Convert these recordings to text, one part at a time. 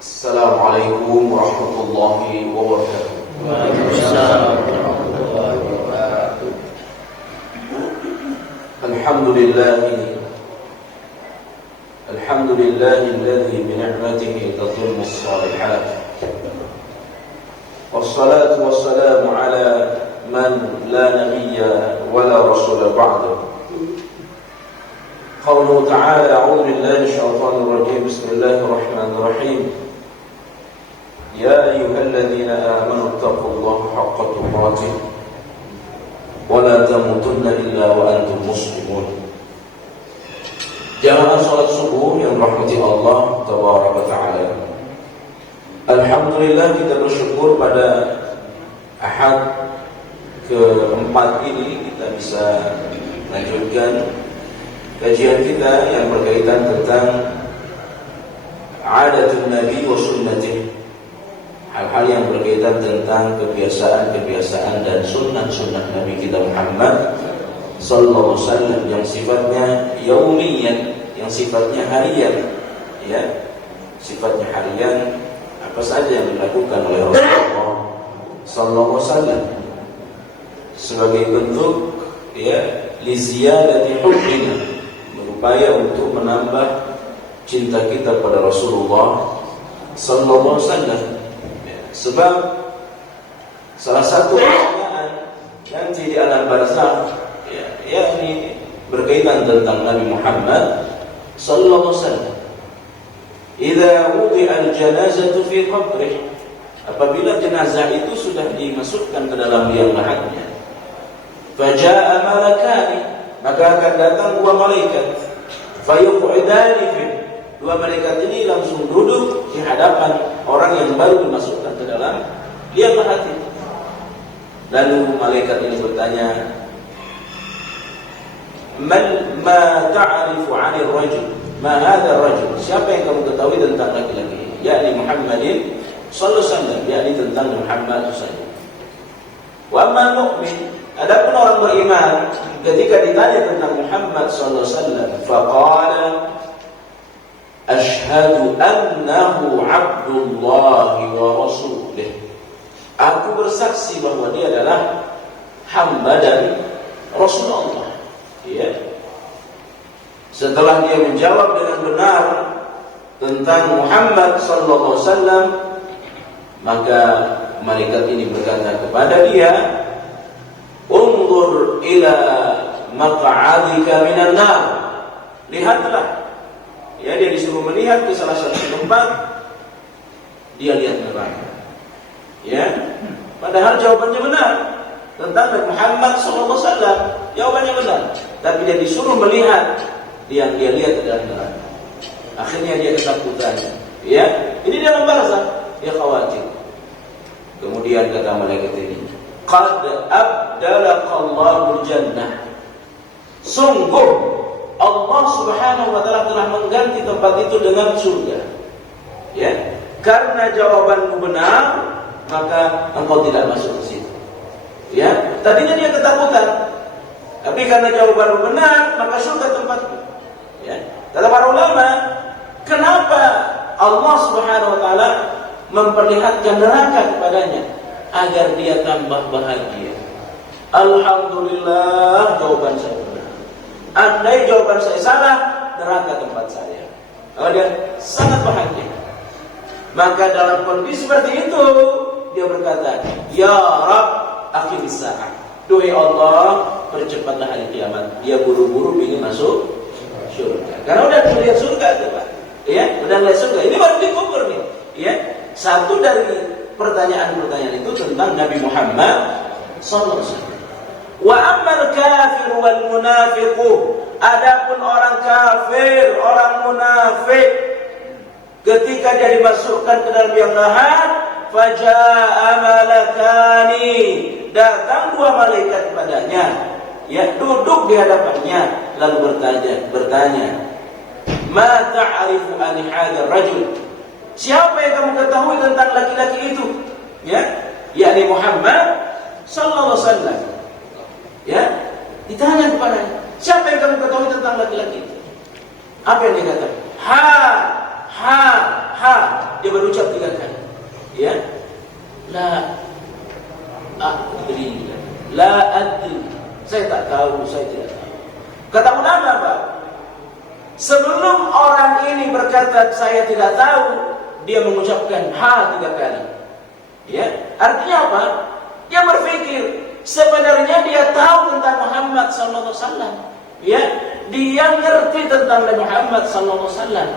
Assalamualaikum warahmatullahi wabarakatuh. Waalaikumsalam warahmatullahi wabarakatuh. Alhamdulillahilladzi bi ni'matihi tatimmu shalihat. Wassalatu wassalamu ala man la nabiyya wa la rasula ba'dahu. Qauluhu ta'ala a'udzu billahi minasyaitonir rajim. Bismillahirrahmanirrahim. Ya ayyuhalladzina amanu taqullaha haqqa tuqatih wa la tamutunna illa wa antum muslimun. Jamaah salat subuh yang dirahmati Allah tabaraka taala. Alhamdulillah, kita bersyukur pada Ahad keempat ini kita bisa lanjutkan kajian kita yang berkaitan tentang adatun Nabi wa sunnatih, hal-hal yang berkaitan tentang kebiasaan-kebiasaan dan sunnah-sunnah Nabi kita Muhammad sallallahu alaihi wasallam yang sifatnya yaumiyan, yang sifatnya harian, ya, sifatnya harian. Apa saja yang dilakukan oleh Rasulullah sallallahu alaihi wasallam sebagai bentuk, ya, li ziyadati hubbina, berupaya untuk menambah cinta kita pada Rasulullah sallallahu alaihi wasallam. Sebab salah satu pertanyaan nanti di alam barzakh, yakni berkaitan tentang Nabi Muhammad sallallahu alaihi wasallam. Idza wudi'a al-janazatu fi qabrih, apabila jenazah itu sudah dimasukkan ke dalam liang lahatnya, faja'a malakani, maka akan datang dua malaikat, fayuq'idani fi, dua malaikat ini langsung duduk di hadapan orang yang baru dimasukkan ke dalam liang lahat itu. Lalu malaikat ini bertanya, ma ta'rifu 'anil rajul, ma hadha rajul, siapa yang kamu ketahui tentang laki-laki ini, yakni Muhammadin sallallahu alaihi wasallam, yakni tentang Muhammad saja. Wa man mu'min, adapun orang beriman ketika ditanya tentang Muhammad sallallahu alaihi wasallam, faqala asyhadu annahu 'abdullahi wa rasuluh, aku bersaksi bahwa dia adalah hamba dan Rasulullah. Ya. Setelah dia menjawab dengan benar tentang Muhammad sallallahu alaihi wasallam, maka malaikat ini berkata kepada dia, unzur ila maq'adika minan nar, lihatlah. Ya, dia disuruh melihat ke salah satu tempat, dia lihat neraka. Ya, padahal jawabannya benar tentang Muhammad sallallahu alaihi wasallam, jawabannya benar, tapi dia disuruh melihat, yang dia lihat adalah neraka. Akhirnya dia ketakutan. Ya, ini dalam barzakh, dia khawatir. Kemudian kata malaikat ini, qad abdalaqallahu jannah, sungguh Allah subhanahu wa ta'ala telah mengganti tempat itu dengan surga. Ya, karena jawabanmu benar, maka engkau tidak masuk ke situ. Ya, tadinya dia ketakutan, tapi karena jawabanmu benar, maka surga tempatmu. Ya, kata para ulama, kenapa Allah subhanahu wa ta'ala memperlihatkan neraka kepadanya? Agar dia tambah bahagia. Alhamdulillah, jawaban saya benar. Andai jawaban saya salah, neraka tempat saya. Kalau dia sangat bahagia. Maka dalam kondisi seperti itu, dia berkata, ya Rabb, akhir sa'ah, duhai Allah, percepatlah hari kiamat. Dia buru-buru ingin masuk surga, karena udah melihat surga tuh, Pak. Ya, udah melihat surga. Ini baru dikubur nih. Ya, satu dari pertanyaan-pertanyaan itu tentang Nabi Muhammad sallallahu alaihi wasallam. Wa ammal kafir wal munafiqu, adapun orang kafir, orang munafik, ketika dia dimasukkan ke dalam liang lahat, faja'a malakani, datang dua malaikat kepadanya, ya, duduk di hadapannya, lalu bertanya, ma ta'rifu an hadzal rajul, siapa yang kamu ketahui tentang laki-laki itu? Ya, yakni Muhammad sallallahu alaihi wasallam. Ya, ditanya kepadanya, siapa yang kamu ketahui tentang laki-laki itu? Apa yang dikatakan? Ha. dia berucap 3 kali. Ya. La adri. La adri. Saya tak tahu, saya tidak tahu. Kata ulama apa? Sebelum orang ini berkata saya tidak tahu, dia mengucapkan ha 3 kali. Ya, artinya apa? Dia berpikir sebenarnya dia tahu tentang Muhammad sallallahu alaihi wasallam. Ya, dia ngerti tentang Nabi Muhammad sallallahu alaihi wasallam.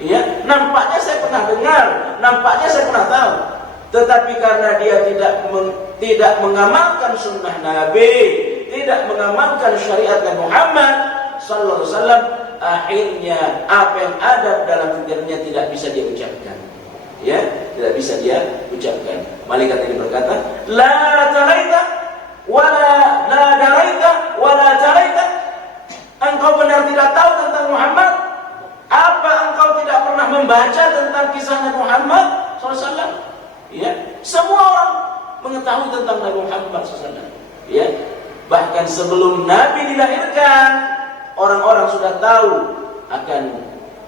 Ya, nampaknya saya pernah dengar, nampaknya saya pernah tahu. Tetapi karena dia tidak mengamalkan sunnah Nabi, tidak mengamalkan syariat Nabi Muhammad sallallahu alaihi wasallam, akhirnya apa yang ada dalam pikirnya tidak bisa dia ucapkan. Ya, tidak bisa dia ucapkan. Malaikat ini berkata, la talaita wala la daraita wala talaita. Engkau benar tidak tahu tentang Muhammad? Apa engkau tidak pernah membaca tentang kisah Nabi Muhammad SAW? Ya, semua orang mengetahui tentang Nabi Muhammad SAW. Ya, bahkan sebelum Nabi dilahirkan, orang-orang sudah tahu akan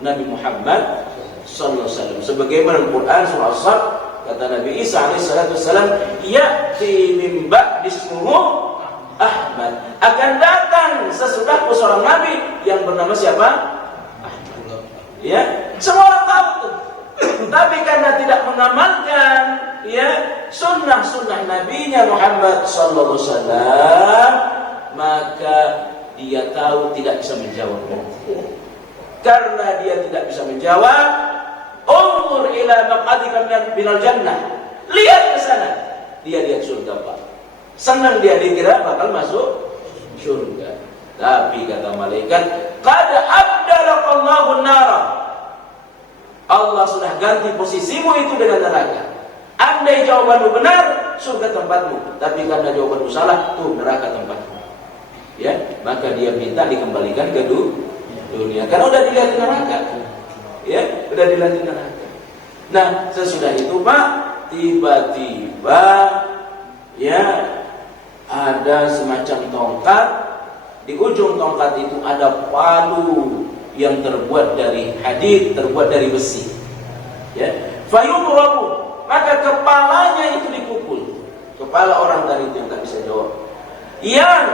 Nabi Muhammad sallallahu alaihi wasallam. Sebagaimana Al-Qur'an surah As-Saff kata Nabi Isa alaihi salatu wasallam, ya'ti min ba'di ismuhu Ahmad. Akan datang sesudahku seorang nabi yang bernama siapa? Ahmad. Ya, semua orang tahu itu. Tapi karena tidak mengamalkan ya sunnah-sunnah nabinya Muhammad sallallahu alaihi wasallam, maka dia tahu tidak bisa menjawab. Karena dia tidak bisa menjawab, unzur ila maq'adika minal jannah. Lihat ke sana. Dia lihat surga, Pak. Senang dia dikira bakal masuk surga. Tapi kata malaikat, qad abdalaqallahu an-nara. Allah sudah ganti posisimu itu dengan neraka. Andai jawabanmu benar, surga tempatmu. Tapi karena jawabanmu salah, tuh neraka tempatmu. Ya, maka dia minta dikembalikan ke dunia. Karena udah dilihat di neraka. Ya, udah dilihat di neraka. Nah, sesudah itu Pak, tiba-tiba ya ada semacam tongkat. Di ujung tongkat itu ada palu yang terbuat dari hadid, terbuat dari besi. Ya, fayudrabu, maka kepalanya itu dipukul. Kepala orang tadi itu yang tak bisa jawab. Yang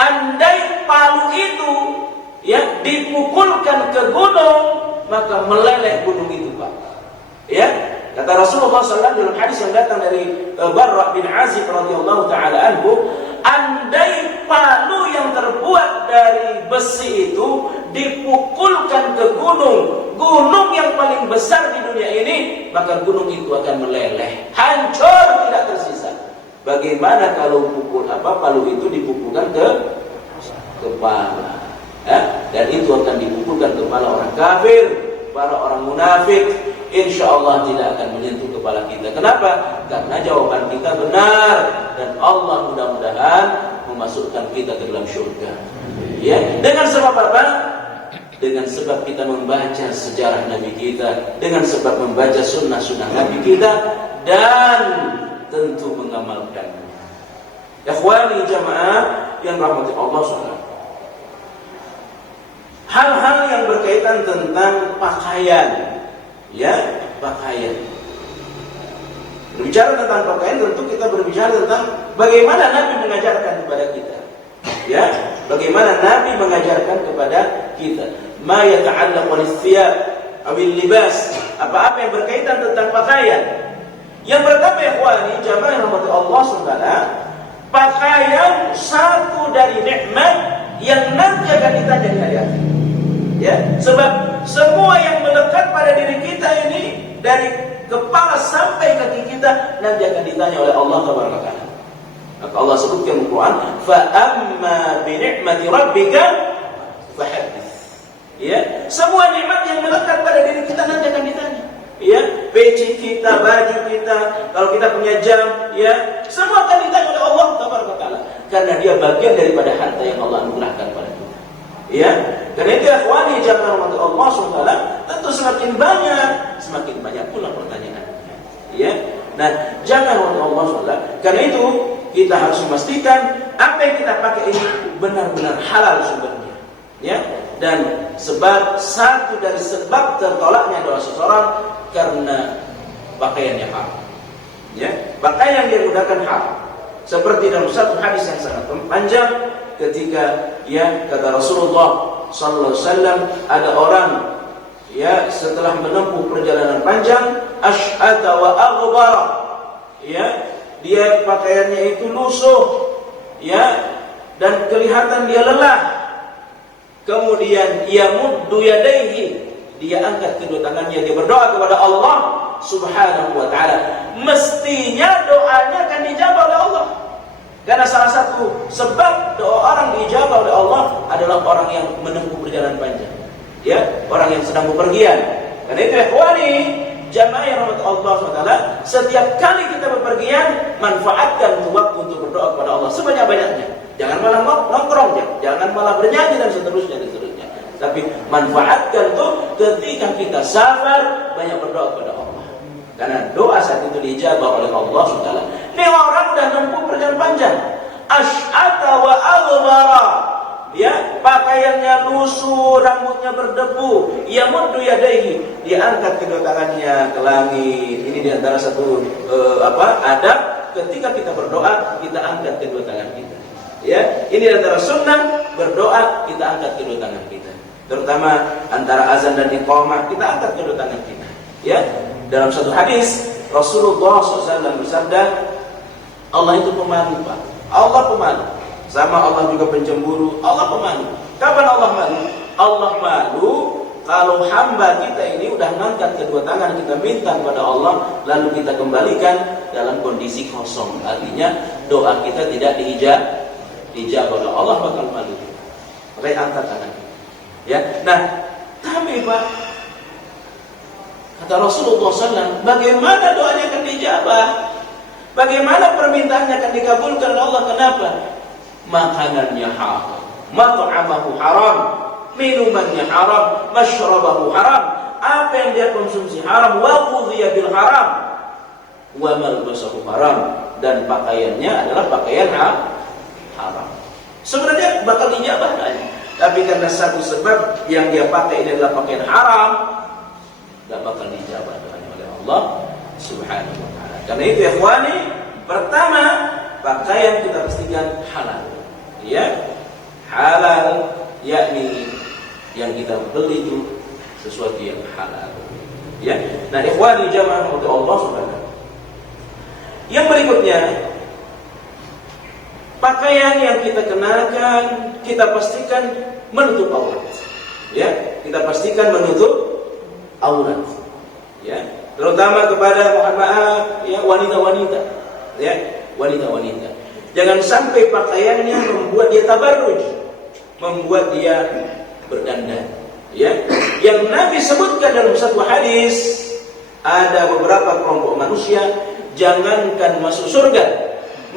andai palu itu ya dipukulkan ke gunung, maka meleleh gunung itu, Pak. Ya, kata Rasulullah SAW dalam hadis yang datang dari Barra bin Azib radhiyallahu taala anhu, andai palu yang terbuat dari besi itu dipukulkan ke gunung yang paling besar di dunia ini, maka gunung itu akan meleleh, hancur, tidak tersisa. Bagaimana kalau palu itu dipukulkan ke kepala? Dan itu akan dipukulkan kepala orang kafir, para orang munafik, insya Allah tidak akan menyentuh kepala kita. Kenapa? Karena jawaban kita benar, dan Allah mudah-mudahan memasukkan kita ke dalam syurga. Ya, dengan sebab apa? Dengan sebab kita membaca sejarah Nabi kita, dengan sebab membaca sunnah-sunnah Nabi kita, dan tentu mengamalkannya. Ikhwani jamaah yang rahmati Allah SWT. Hal-hal yang berkaitan tentang pakaian, ya, pakaian. Berbicara tentang pakaian, tentu kita berbicara tentang bagaimana Nabi mengajarkan kepada kita, ya, bagaimana Nabi mengajarkan kepada kita. Ma yata'allaqu lis-thiyab aw libas, apa-apa yang berkaitan tentang pakaian. Yang pertama, ikhwani jamaah yang rahmati Allah SWT, pakaian satu dari nikmat yang nanti akan ditanya di hari akhir. Ya, sebab semua yang melekat pada diri kita ini dari kepala sampai kaki kita nanti akan ditanya oleh Allah Subhanahu wa taala. Maka Allah sebutkan di Al-Qur'an, "Fa amma bi ni'mati rabbika fahaddits." Ya, semua nikmat yang melekat pada diri kita nanti akan ditanya. Ya, peci kita, baju kita, kalau kita punya jam, ya, semua akan ditanya oleh Allah Subhanahu wa taala karena dia bagian daripada harta yang Allah anugerahkan pada kita. Ya, dan itu ikhwani jamaah Allah SWT, tentu semakin banyak pula pertanyaannya. Ya, nah jangan Allah SWT. Karena itu kita harus memastikan apa yang kita pakai ini benar-benar halal sumbernya. Ya, dan satu dari sebab tertolaknya doa seseorang karena pakaiannya haram. Ya, pakaian yang menggunakan haram. Seperti dalam satu hadis yang sangat panjang, ketika ya kata Rasulullah sallallahu alaihi wasallam, ada orang ya setelah menempuh perjalanan panjang, asy'ata wa aghbara, ya dia pakaiannya itu lusuh, ya dan kelihatan dia lelah. Kemudian ia muddu yadaihi, dia angkat kedua tangannya, dia berdoa kepada Allah Subhanahu wa taala. Mestinya doanya akan dijawab oleh Allah. Karena salah satu sebab doa orang dijawab oleh Allah adalah orang yang menempuh perjalanan panjang. Ya, orang yang sedang bepergian. Karena itu ikhwani, jamaah yang rahmat Allah SWT, setiap kali kita bepergian, manfaatkan waktu untuk berdoa kepada Allah sebanyak-banyaknya. Jangan malah nongkrong, jangan malah bernyanyi dan seterusnya. Tapi manfaatkan tuh ketika kita safar, banyak berdoa kepada Allah. Karena doa saat itu dijabah oleh Allah SWT. Ini orang udah nempuh perjalanan panjang, asy'ata wa aghbara, ya pakaiannya lusuh, rambutnya berdebu, ya muddu yadaihi, dia angkat kedua tangannya ke langit. Ini diantara satu adab ketika kita berdoa, kita angkat kedua tangan kita. Ya, ini antara sunnah berdoa, kita angkat kedua tangan kita. Terutama antara azan dan iqamah, kita angkat kedua tangan kita. Ya, dalam satu hadis Rasulullah SAW bersabda, Allah itu pemalu, Pak. Allah pemalu. Sama Allah juga pencemburu. Allah pemalu. Kapan Allah malu? Allah malu kalau hamba kita ini udah ngangkat kedua tangan, kita minta kepada Allah, lalu kita kembalikan dalam kondisi kosong. Artinya doa kita tidak dijawab oleh Allah, bakal malu. Makanya angkat tangan. Ya, nah, tapi Pak, kata Rasulullah SAW, bagaimana doanya akan dijabah? Bagaimana permintaannya akan dikabulkan oleh Allah? Kenapa? Makanannya haram, mat'amahu haram, minumannya haram, masyrabahu haram, apa yang dia konsumsi haram, wa qudhiya bil haram, wa malbasahu haram, dan pakaiannya adalah pakaian haram. Sebenarnya bakal dijabah doanya, tapi karena satu sebab yang dia pakai ini adalah pakaian haram, tidak bakal dijabah doanya oleh Allah Subhanahu wa ta'ala. Karena itu ikhwani, pertama pakaian kita pastikan halal. Ya, halal, yakni yang kita beli itu sesuatu yang halal. Ya, nah ikhwani jamaah untuk Allah Subhanahu. Yang berikutnya, pakaian yang kita kenakan, kita pastikan menutup aurat. Ya, kita pastikan menutup aurat. Ya, terutama kepada mohon maaf ya wanita-wanita. Ya, wanita-wanita. Jangan sampai pakaiannya membuat dia tabarruj, membuat dia berdandan. Ya, yang Nabi sebutkan dalam satu hadis, ada beberapa kelompok manusia, jangankan masuk surga,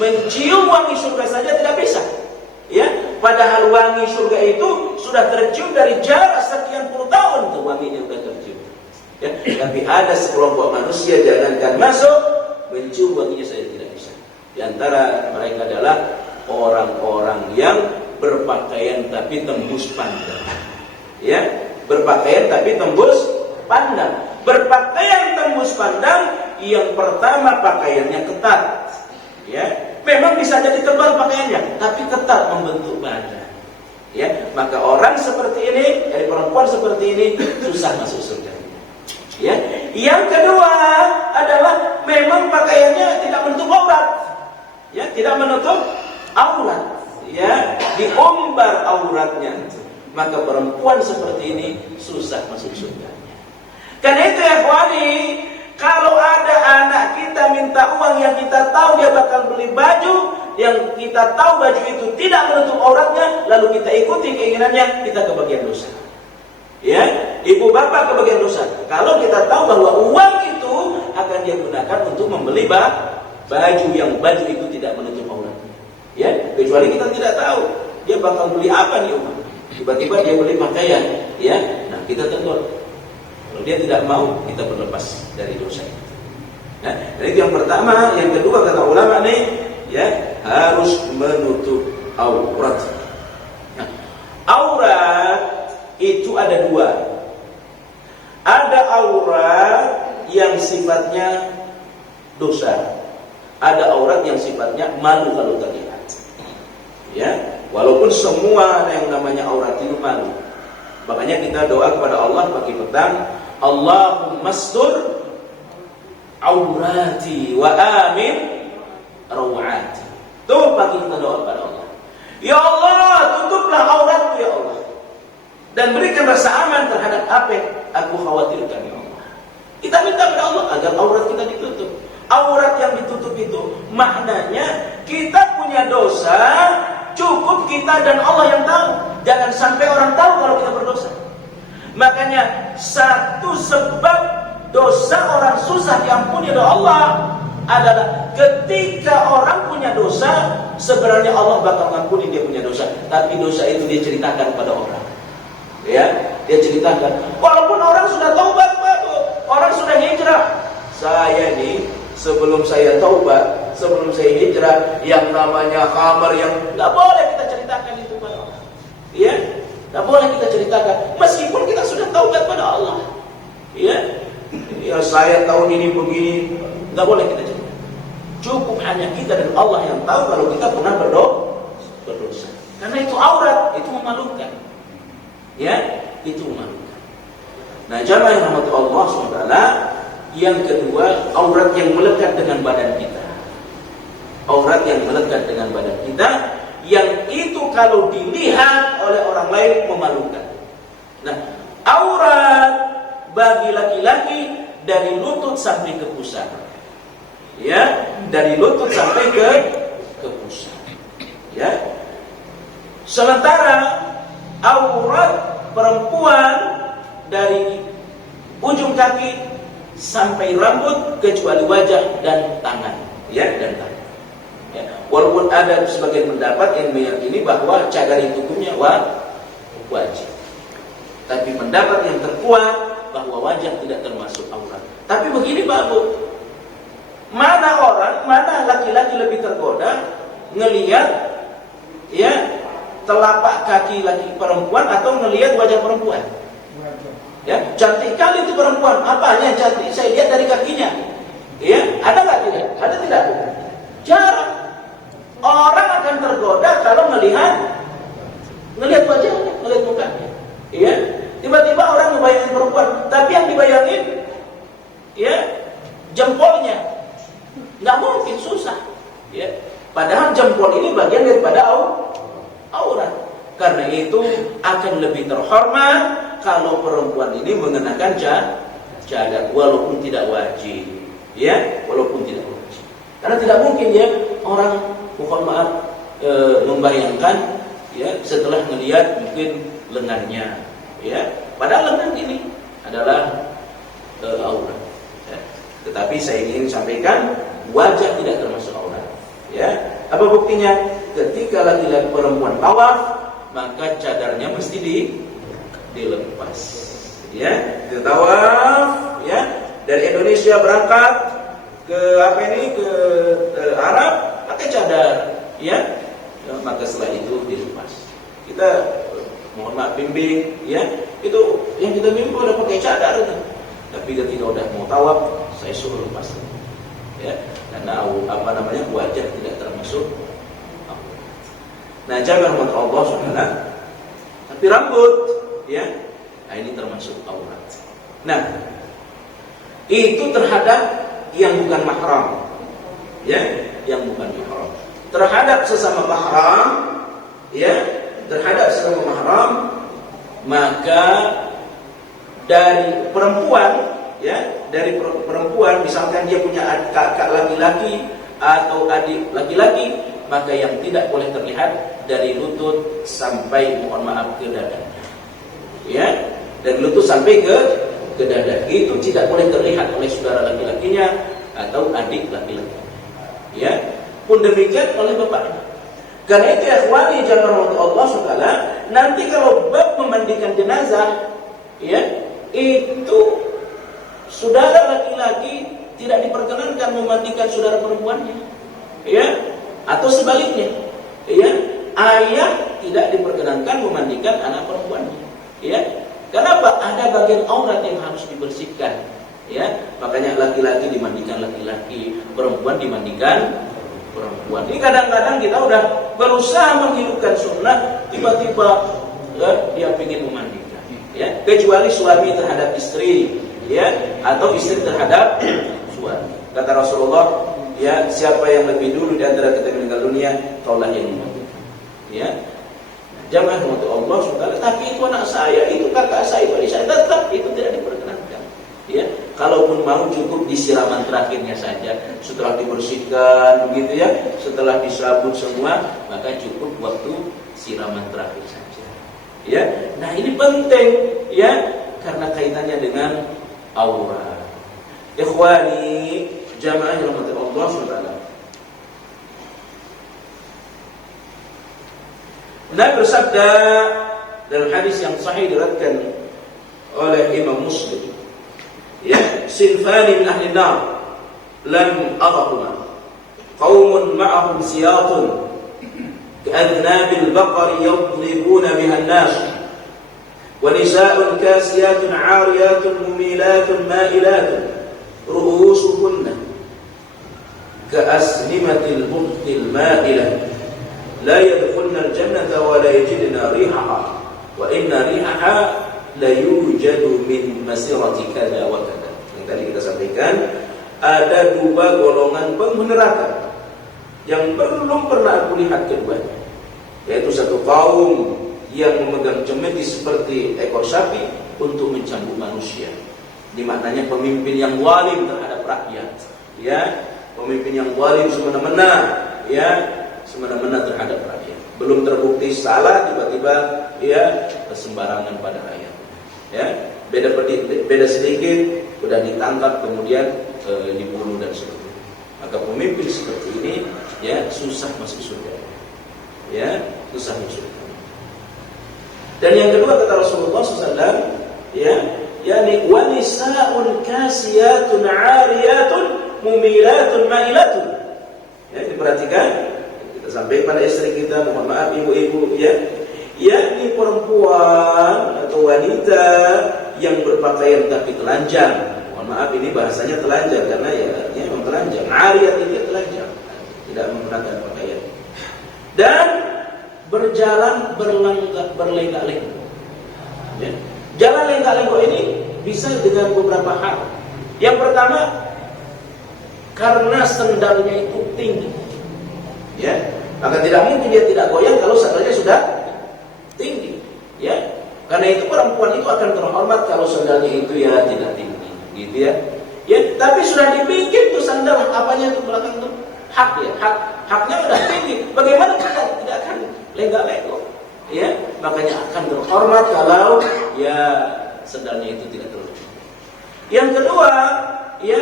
mencium wangi surga saja tidak bisa. Ya, padahal wangi surga itu sudah tercium dari jarak sekian puluh tahun, tuh wanginya sudah tercium. Ya, tapi ada sekelompok manusia jangankan masuk, mencium wanginya saja tidak bisa. Di antara mereka adalah orang-orang yang berpakaian tapi tembus pandang. Ya, berpakaian tapi tembus pandang. Berpakaian tembus pandang, yang pertama pakaiannya ketat. Ya, memang bisa jadi tebal pakaiannya, tapi ketat membentuk badan. Ya, maka orang seperti ini, dari perempuan seperti ini susah masuk surga. Ya, yang kedua adalah memang pakaiannya tidak menutup aurat. Ya, tidak menutup aurat. Ya, diumbar auratnya. Maka perempuan seperti ini susah masuk surga. Karena itu ya ikhwani, kalau ada anak kita minta uang yang kita tahu dia bakal beli baju, yang kita tahu baju itu tidak menutup auratnya, lalu kita ikuti keinginannya, kita kebagian dosa. Ya, ibu bapak kebagian dosa. Kalau kita tahu bahwa uang itu akan dia gunakan untuk membeli baju yang baju itu tidak menutup auratnya. Ya, kecuali kita tidak tahu dia bakal beli apa nih uang. Tiba-tiba dia beli pakaian, ya. Nah, kita tegur. Kalau dia tidak mau, kita berlepas dari dosa itu. Nah, itu yang pertama. Yang kedua kata ulama nih, ya, harus menutup aurat. Nah, aurat itu ada dua. Ada aurat yang sifatnya dosa, ada aurat yang sifatnya malu kalau terlihat. Ya, walaupun semua yang namanya aurat itu malu. Makanya kita doa kepada Allah pagi petang, Allahumma astur aurati wa amin rawati. Tuh pagi kita doa kepada Allah. Ya Allah, tutuplah auratku ya Allah, dan berikan rasa aman terhadap apa yang aku khawatirkan ya Allah. Kita minta kepada Allah agar aurat kita ditutup. Aurat yang ditutup itu maknanya kita punya dosa, cukup kita dan Allah yang tahu. Jangan sampai orang tahu kalau kita berdosa. Makanya satu sebab dosa orang susah diampuni oleh Allah adalah ketika orang punya dosa, sebenarnya Allah bakal ngampuni dia punya dosa, tapi dosa itu dia ceritakan pada orang. Ya, dia ceritakan. Walaupun orang sudah taubat, orang sudah hijrah. Saya ini sebelum saya taubat, sebelum saya hijrah, yang namanya khamar yang nggak boleh kita ceritakan itu pada orang. Ya, nggak boleh kita ceritakan, meskipun kita sudah taubat pada Allah. Ya, ya saya tahun ini begini, nggak boleh kita ceritakan. Cukup hanya kita dan Allah yang tahu kalau kita pernah berdosa. Karena itu aurat, itu memalukan. Ya, itu memalukan. Nah, jamaah yang rahmati Allah SWT, yang kedua, aurat yang melekat dengan badan kita. Aurat yang melekat dengan badan kita, yang itu kalau dilihat oleh orang lain memalukan. Nah, aurat bagi laki-laki dari lutut sampai ke pusar. Ya, dari lutut sampai ke pusar. Ya. Sementara aurat perempuan dari ujung kaki sampai rambut kecuali wajah dan tangan, ya, dan tangan. Ya. Walaupun ada sebagian pendapat yang meyakini bahwa cadar itu hukumnya wajib. Tapi pendapat yang terkuat bahwa wajah tidak termasuk aurat. Tapi begini Pak Bu, mana laki-laki lebih tergoda ngelihat ya telapak kaki laki perempuan atau ngelihat wajah perempuan? Ya, cantik kali itu perempuan. Apanya yang cantik? Saya lihat dari kakinya. Ya, ada nggak tidak? Ada tidak? Jarang. Orang akan tergoda kalau ngelihat wajahnya, ngelihat mukanya. Ya, tiba-tiba orang ngebayangin perempuan, tapi yang dibayangin ya jempolnya. Nggak mungkin, susah. Ya, padahal jempol ini bagian daripada aurat. Karena itu akan lebih terhormat kalau perempuan ini mengenakan cadar walaupun tidak wajib. Ya, walaupun tidak wajib. Karena tidak mungkin ya orang, mohon maaf, membayangkan ya setelah melihat mungkin lengannya. Ya, padahal lengan ini adalah aurat. Ya. Tetapi saya ingin sampaikan wajah tidak termasuk aurat. Ya, apa buktinya? Ketika laki-laki perempuan tawaf, maka cadarnya mesti dilepas. Ya, itu tawaf. Ya, dari Indonesia berangkat ke ke Arab pakai cadar. Ya, maka setelah itu dilepas. Kita mohon maaf bimbing. Ya, itu yang kita bimbing udah pakai cadar itu. Tapi ketika udah mau tawaf, saya suruh lepas. Ya, karena wajah tidak termasuk. Nah, jangan rahmat Allah SWT. Tapi rambut, ya, nah ini termasuk aurat. Nah, itu terhadap yang bukan mahram, ya, yang bukan mahram. Terhadap sesama mahram, ya, terhadap sesama mahram, maka dari perempuan, ya, dari perempuan, misalkan dia punya kakak laki-laki atau adik laki-laki, maka yang tidak boleh terlihat dari lutut sampai, mohon maaf, ke dada. Ya, dari lutut sampai ke dada. Itu tidak boleh terlihat oleh saudara laki-lakinya atau adik laki-laki. Ya, pun demikian oleh bapaknya. Karena itu ya ikhwani jangan Allah SWT, nanti kalau bab memandikan jenazah, ya, itu saudara laki-laki tidak diperkenankan memandikan saudara perempuannya. Ya, atau sebaliknya, ya, ayah tidak diperkenankan memandikan anak perempuannya. Ya, kenapa? Ada bagian aurat yang harus dibersihkan. Ya, makanya laki-laki dimandikan laki-laki, perempuan dimandikan perempuan. Ini kadang-kadang kita udah berusaha menghidupkan sunnah, tiba-tiba dia ingin memandikan. Ya, kecuali suami terhadap istri, ya, atau istri terhadap suami. Kata Rasulullah, ya, siapa yang lebih dulu di antara kita meninggal dunia, kaulah yang memandikan. Ya, jangan untuk Allah SWT. Tapi itu anak saya, itu kakak saya, itu adik saya, tetap itu tidak diperkenankan. Ya, kalaupun mau cukup disiraman terakhirnya saja, setelah dibersihkan begitu ya, setelah disabut semua, maka cukup waktu siraman terakhir saja. Ya, nah ini penting ya, karena kaitannya dengan aurat. Ikhwani, jamaah yang dirahmati Allah SWT. Nabi bersabda dalam hadis yang sahih diriwayatkan oleh Imam Muslim, ya, sinfani min ahli nar lam arahuma qaumun ma'ahum siyatun ka'adnabil baqari yadribuna biha an-nas wa nisa'un kasiyatun 'ariyatun mumilatun ma'ilatun ru'usuhunna ka'asnimatil buhtil ma'ilah la yadkhulna al-jannata wa la yajidna rihaha wa inna rihaha la yujadu min masirati kada wa kada. Yang tadi kita sampaikan, ada dua golongan penghuni neraka yang belum pernah aku lihat keduanya, yaitu satu kaum yang memegang cemeti seperti ekor sapi untuk mencambuk manusia. Di maknanya pemimpin yang zalim terhadap rakyat, ya, pemimpin yang zalim semena-mena, ya, semena-mena terhadap rakyat. Belum terbukti salah, tiba-tiba ya sembarangan pada rakyat. Ya, beda sedikit sudah ditangkap, kemudian dibunuh dan sebagainya. Maka pemimpin seperti ini ya susah masuk surga. Ya, susah masuk surga. Dan yang kedua kata Rasulullah SAW, ya, yakni wanisa'un kasiyatun 'ariyatun mumilatun ma'ilatun. Ya, diperhatikan, kita sampai pada istri kita, mohon maaf ibu-ibu, ya, yakni perempuan atau wanita yang berpakaian tapi telanjang. Mohon maaf ini bahasanya telanjang karena ya memang telanjang. 'Ariyat itu telanjang, tidak menggunakan pakaian. Dan berjalan berlenggak-lenggok. Ya. Jalan lenggak-lenggok ini bisa dengan beberapa hal. Yang pertama, karena sendalnya itu tinggi. Ya, maka tidak mungkin dia tidak goyang kalau sandalnya sudah tinggi. Ya, karena itu perempuan itu akan terhormat kalau sandalnya itu ya tidak tinggi, gitu ya. Ya, tapi sudah dibikin tuh sandal apanya itu belakang itu hak ya, haknya sudah tinggi. Bagaimana kita tidak akan lenggak-lenggok? Ya, makanya akan terhormat kalau ya sandalnya itu tidak terlalu tinggi. Yang kedua, ya,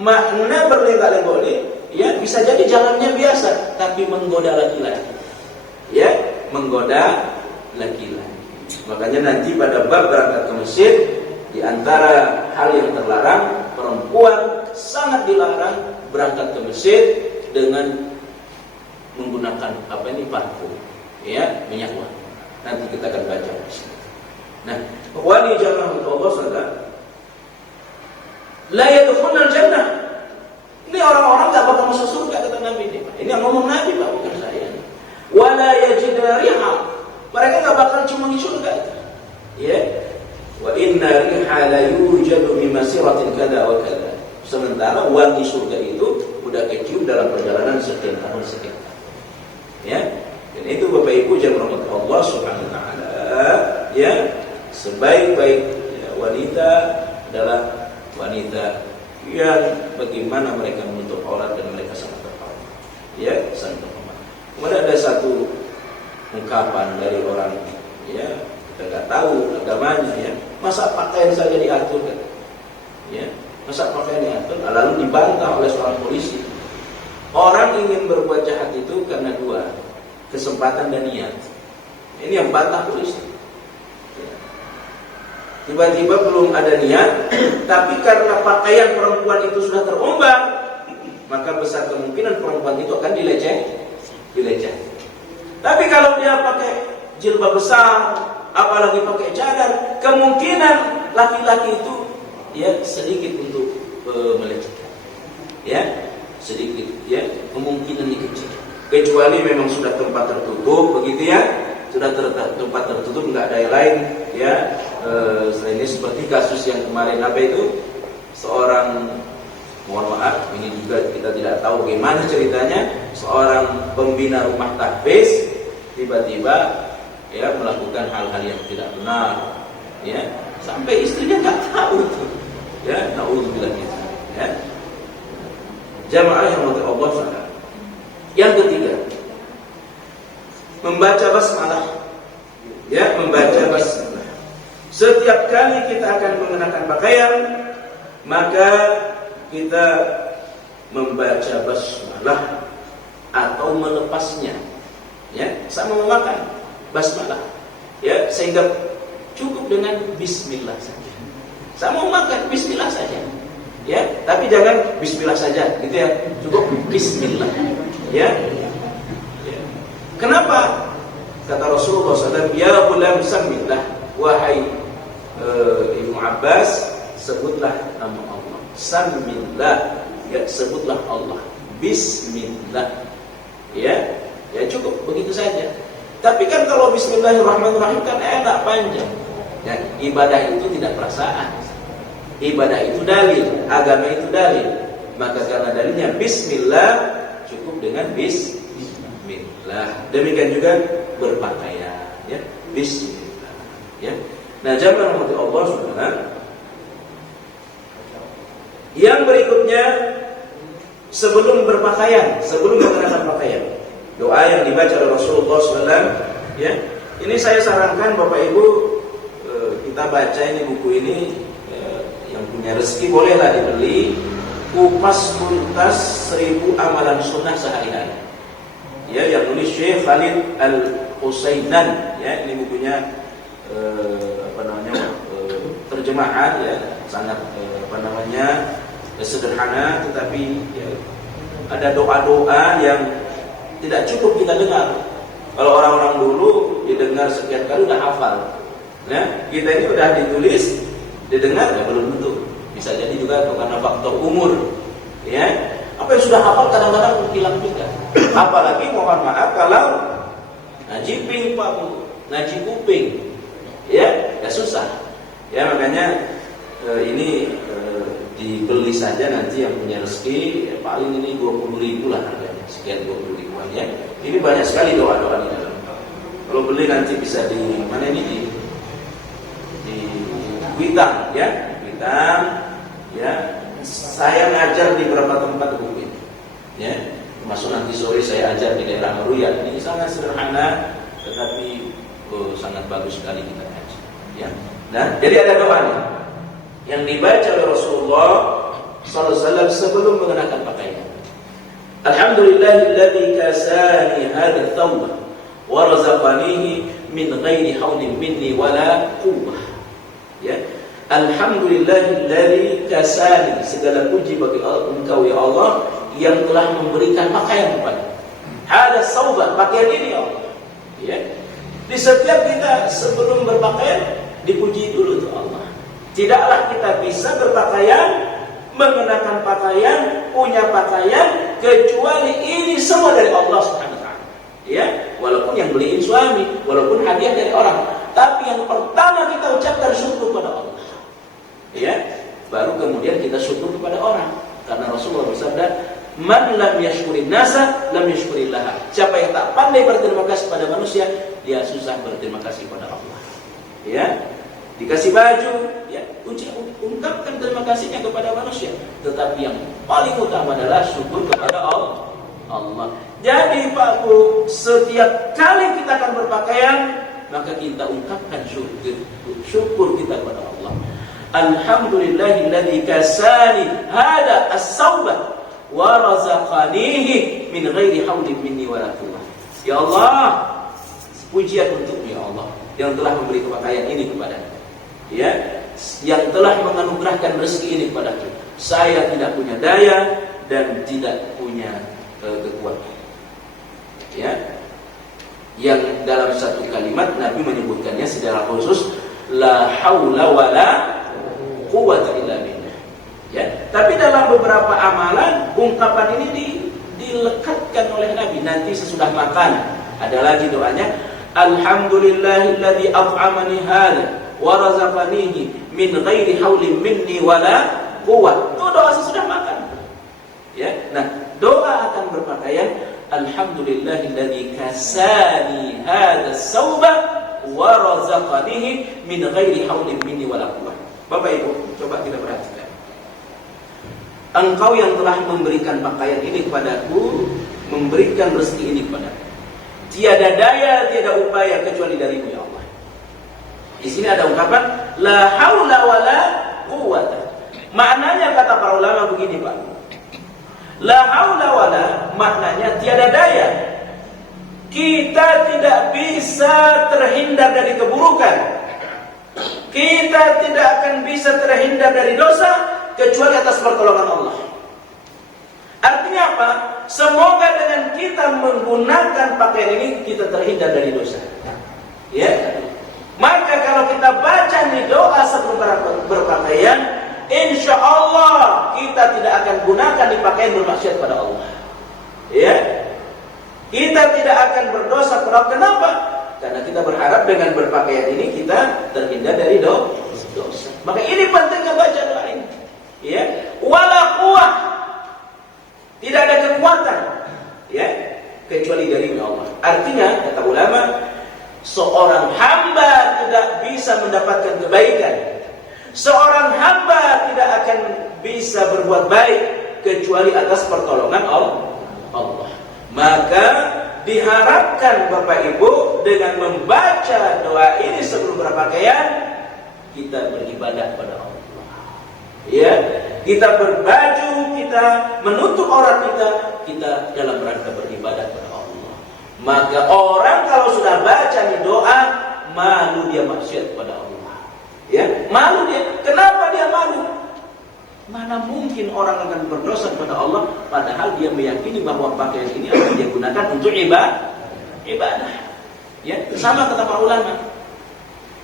makna berlenggak-lenggok ini ya bisa jadi jalannya biasa tapi menggoda laki-laki. Ya, menggoda laki-laki. Makanya nanti pada bab berangkat ke masjid, di antara hal yang terlarang, perempuan sangat dilarang berangkat ke masjid dengan menggunakan apa ini parfum, ya, minyak wangi. Nanti kita akan baca di sini. Nah, ikhwani jamaah Allah sekalian, la yadkhulul jannah. Ini orang-orang tak bakal masuk surga kata Nabi ini. Ini yang ngomong Nabi, Pak, bukan saya. Wala yajidna riha. Mereka enggak bakal cium surga. Ya. Wa inna riha la yujadu min masiratin kada wa kada. Sementara wangi surga itu udah kecium dalam perjalanan sekian tahun sekian. Ya. Dan itu Bapak Ibu jamaah Allah Subhanahu wa taala, ya, sebaik-baik ya, wanita adalah wanita yang bagaimana mereka menutup aurat dan mereka sangat terhormat. Ya, sangat terhormat. Kemudian ada satu ungkapan dari orang, ya, kita nggak tahu agamanya, ya, masa pakaian saja diatur, kan? Ya, masa pakaian diatur, lalu dibantah oleh seorang polisi. Orang ingin berbuat jahat itu karena dua, kesempatan dan niat. Ini yang bantah polisi. Ya. Tiba-tiba belum ada niat, tapi karena pakaian perempuan itu sudah terombak, maka besar kemungkinan perempuan itu akan dilecehkan. Tapi kalau dia pakai jilbab besar, apalagi pakai cadar, kemungkinan laki-laki itu ya sedikit untuk melecehkan, ya sedikit, ya kemungkinannya kecil. Kecuali memang sudah tempat tertutup, begitu ya, sudah tempat tertutup, nggak ada yang lain, ya. Selain ini seperti kasus yang kemarin apa itu, seorang, mohon maaf, ini juga kita tidak tahu bagaimana ceritanya, seorang pembina rumah tahfiz tiba-tiba ya melakukan hal-hal yang tidak benar, ya sampai istrinya nggak tahu itu, ya naudzubillah gitu, ya. Jamaah yang dirahmati Allah SWT. Yang ketiga, membaca basmalah, ya membaca basmalah. Setiap kali kita akan mengenakan pakaian, maka kita membaca basmalah atau melepasnya, ya sama memakan basmalah, ya sehingga cukup dengan bismillah saja. Sama memakan bismillah saja, ya tapi jangan bismillah saja, gitu ya, cukup bismillah, ya. Kenapa? Kata Rasulullah SAW, ya gulam samillah, wahai Ibnu Abbas, sebutlah nama Allah. Samillah, ya sebutlah Allah. Bismillah, ya cukup begitu saja. Tapi kan kalau Bismillahirrahmanirrahim kan enak panjang. Ya, ibadah itu tidak perasaan. Ibadah itu dalil, agama itu dalil. Maka karena dalilnya Bismillah, cukup dengan Bismillah. Demikian juga berpakaian, ya Bismillah, ya. Nah, jamaah rahmati Allah Subhanahu. Yang berikutnya, sebelum berpakaian, sebelum mengenakan pakaian, doa yang dibaca oleh Rasulullah SAW, ya. Ini saya sarankan Bapak Ibu, kita baca ini buku ini, yang punya rezeki bolehlah dibeli. Kupas tuntas 1000 amalan sunnah sehari-hari, ya yang nulis Syekh Khalid Al-Husainan, ya ini bukunya terjemahan, ya sangat sederhana, tetapi ya, ada doa-doa yang tidak cukup kita dengar. Kalau orang-orang dulu didengar sekian kali udah hafal, ya kita ini udah ditulis, didengar ya belum tentu. Bisa jadi juga karena faktor umur, ya. Apa yang sudah hafal kadang-kadang hilang juga. Apalagi mohon maaf kalau ngaji ping, ngaji kuping, ya susah. Ya makanya ini dibeli saja nanti yang punya rezeki, ya, paling ini 20.000 lah harganya, sekian 20.000-an, ya. Ini banyak sekali doa-doa di dalam. Kalau beli nanti bisa di mana ini di Kuitang, ya Kuitang. Ya, saya ngajar di beberapa tempat buku ini, ya, termasuk nanti sore saya ajar di daerah Meruya. Ini sangat sederhana, tetapi sangat bagus sekali kita ngaji, ya. Nah, jadi ada doa nih yang dibaca oleh Rasulullah SAW sebelum mengenakan pakaian. Alhamdulillahilladzi kasani hadha thawba wa razaqanihi min ghairi haulin minni wala quwwah, ya. Alhamdulillahilladzi kasani, segala puji bagi Engkau ya Allah yang telah memberikan pakaian kepada. Ada sauba, pakaian ini ya Allah. Ya. Di setiap kita sebelum berpakaian dipuji dulu tuh Allah. Tidaklah kita bisa berpakaian, mengenakan pakaian, punya pakaian kecuali ini semua dari Allah Subhanahu wa taala. Ya, walaupun yang beliin suami, walaupun hadiah dari orang, tapi yang pertama kita ucapkan syukur kepada Allah. Ya, baru kemudian kita syukur kepada orang. Karena Rasulullah bersabda, "Man lam yashkurin nasa, lam yashkurillah." Siapa yang tak pandai berterima kasih pada manusia, dia susah berterima kasih pada Allah. Ya, dikasih baju, ya ungkapkan terima kasihnya kepada manusia. Tetapi yang paling utama adalah syukur kepada Allah. Jadi Pak Bu, setiap kali kita akan berpakaian, maka kita ungkapkan syukur kita kepada Allah. Alhamdulillahilladzi kasani hada as-sauba wa razaqanihi min ghairi haulin minni wala quwwah. Ya Allah, pujian untukmu ya Allah yang telah memberi pakaian ini kepadaku. Ya, yang telah menganugerahkan rezeki ini kepadaku. Saya tidak punya daya dan tidak punya kekuatan. Ya. Yang dalam satu kalimat Nabi menyebutkannya secara khusus, la haula wala quwwata illa Tapi dalam beberapa amalan ungkapan ini dilekatkan oleh Nabi. Nanti sesudah makan ada lagi doanya, alhamdulillahilladzi at'amani hadza wa razaqanihi min ghairi haulin minni wala quwwah. Itu doa sesudah makan. Ya. Nah, doa akan berpakaian alhamdulillahilladzi kasani hadza sauba wa razaqanihi min ghairi haulin minni wala quwwah. Bapak Ibu, coba kita perhatikan. Engkau yang telah memberikan pakaian ini kepadaku, memberikan rezeki ini kepadaku. Tiada daya, tiada upaya kecuali darimu ya Allah. Di sini ada ungkapan la haula wala quwwata. Maknanya kata para ulama begini, Pak. La haula wala maknanya tiada daya. Kita tidak bisa terhindar dari keburukan. Kita tidak akan bisa terhindar dari dosa kecuali atas pertolongan Allah. Artinya apa? Semoga dengan kita menggunakan pakaian ini kita terhindar dari dosa. Ya. Maka kalau kita baca nih doa sebelum berpakaian, insya Allah kita tidak akan gunakan di pakaian bermaksiat pada Allah. Ya. Kita tidak akan berdosa kepada Allah. Kenapa? Karena kita berharap dengan berpakaian ini kita terhindar dari dosa. Maka ini pentingnya baca doa ini. Ya, wala quwwah. Tidak ada kekuatan, ya, kecuali dari Allah. Artinya kata ulama, seorang hamba tidak bisa mendapatkan kebaikan. Seorang hamba tidak akan bisa berbuat baik kecuali atas pertolongan Allah. Maka diharapkan Bapak Ibu dengan membaca doa ini sebelum berpakaian kita beribadah pada Allah. Ya, kita berbaju, kita menutup aurat kita dalam rangka beribadah kepada Allah. Maka orang kalau sudah baca nih doa, malu dia maksiat kepada Allah. Ya, malu dia. Kenapa dia malu? Mana mungkin orang akan berdosa kepada Allah padahal dia meyakini bahwa pakaian ini akan dia gunakan untuk ibadah. Ya, sama kata para ulama.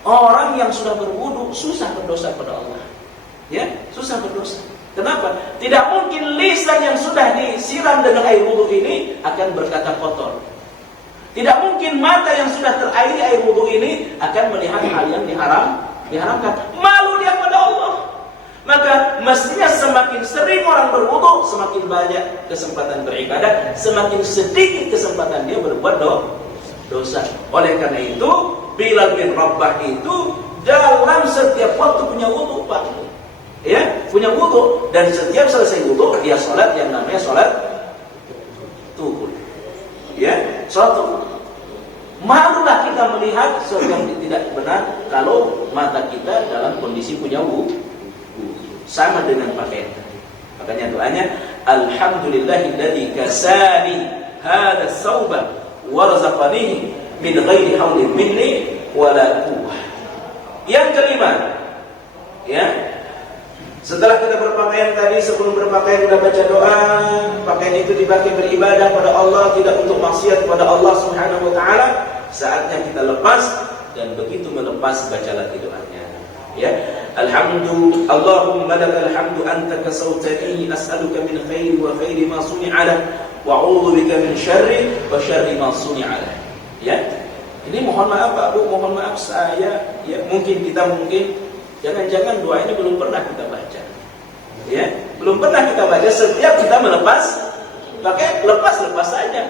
Orang yang sudah berwudu susah berdosa kepada Allah. Ya, susah berdosa. Kenapa? Tidak mungkin lisan yang sudah disiram dengan air wudu ini akan berkata kotor. Tidak mungkin mata yang sudah terairi air wudu ini akan melihat hal yang diharamkan. Malu dia pada Allah. Maka mestinya semakin sering orang berwudu, semakin banyak kesempatan beribadah, semakin sedikit kesempatan dia berbuat dosa. Oleh karena itu, Bilal bin Rabah itu dalam setiap waktu punya wudu, Pak. Ya, punya wudu, dan setiap selesai wudu dia sholat yang namanya sholat tuhur. Ya, sholat tuhur. Malulah kita melihat sesuatu yang tidak benar kalau mata kita dalam kondisi punya wudu. Sama dengan pakaian tadi. Makanya doanya alhamdulillahilladzi kasani hadza sauba wa razaqanihi min ghairi haulin minni wala quwwah. Yang kelima, ya. Setelah kita berpakaian tadi, sebelum berpakaian kita baca doa, pakaian itu dipakai beribadah pada Allah, tidak untuk maksiat kepada Allah Subhanahu wa taala. Saatnya kita lepas, dan begitu melepas bacalah doanya. Ya, Allahumma lakal hamdu anta kasautani as'aluka min khairi wa khairi ma suni'a lah wa a'udzu bika min syarri wa syarri ma suni'a lah. Ya. Ini mohon maaf Pak Bu, mohon maaf saya, ya mungkin jangan-jangan doa ini belum pernah kita baca. Ya, belum pernah kita baca. Setiap kita melepas pakai lepas saja.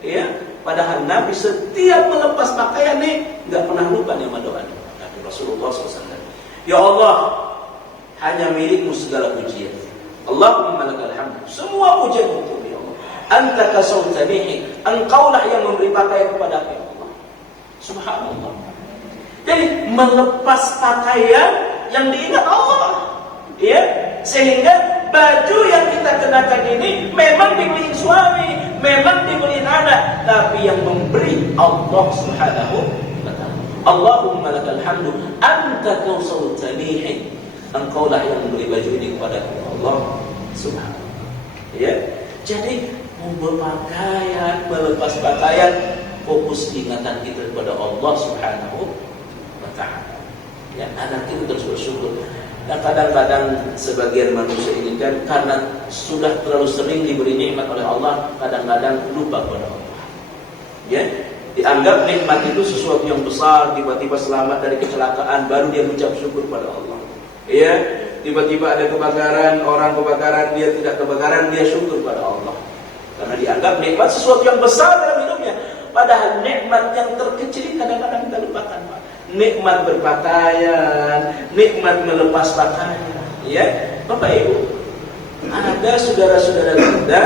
Ya, padahal Nabi setiap melepas pakaian nih enggak pernah lupa nih sama doa Nabi Rasulullah SAW. Ya Allah, hanya milikmu segala pujian. Allahumma lakal hamd. Semua pujian untuk ya Allah. Anta kasautanihi. Engkaulah yang memberi pakaian kepada aku ya Allah. Subhanallah. Jadi melepas pakaian yang diingat Allah, ya, sehingga baju yang kita kenakan ini memang dibeliin suami, memang dibeliin anak, tapi yang memberi Allah Subhanahu wa ta'ala. Allahumma lakal hamdu anta kasautanihi. Engkaulah yang memberi baju ini kepada Allah Subhanahu. Ya, jadi berpakaian, melepas pakaian, fokus ingatan kita kepada Allah Subhanahu wa ta'ala. Ya, anak kita terus bersyukur. Dan kadang-kadang sebagian manusia ini kan karena sudah terlalu sering diberi nikmat oleh Allah, kadang-kadang lupa kepada Allah. Ya, dianggap nikmat itu sesuatu yang besar, tiba-tiba selamat dari kecelakaan, baru dia mengucap syukur pada Allah. Ya, tiba-tiba ada kebakaran, orang kebakaran, dia tidak kebakaran, dia syukur pada Allah. Karena dianggap nikmat sesuatu yang besar dalam hidupnya. Padahal nikmat yang terkecil kadang-kadang kita lupakan, Pak. Nikmat berpakaian, nikmat melepas pakaian. Ya, Bapak Ibu, ada saudara-saudara kita,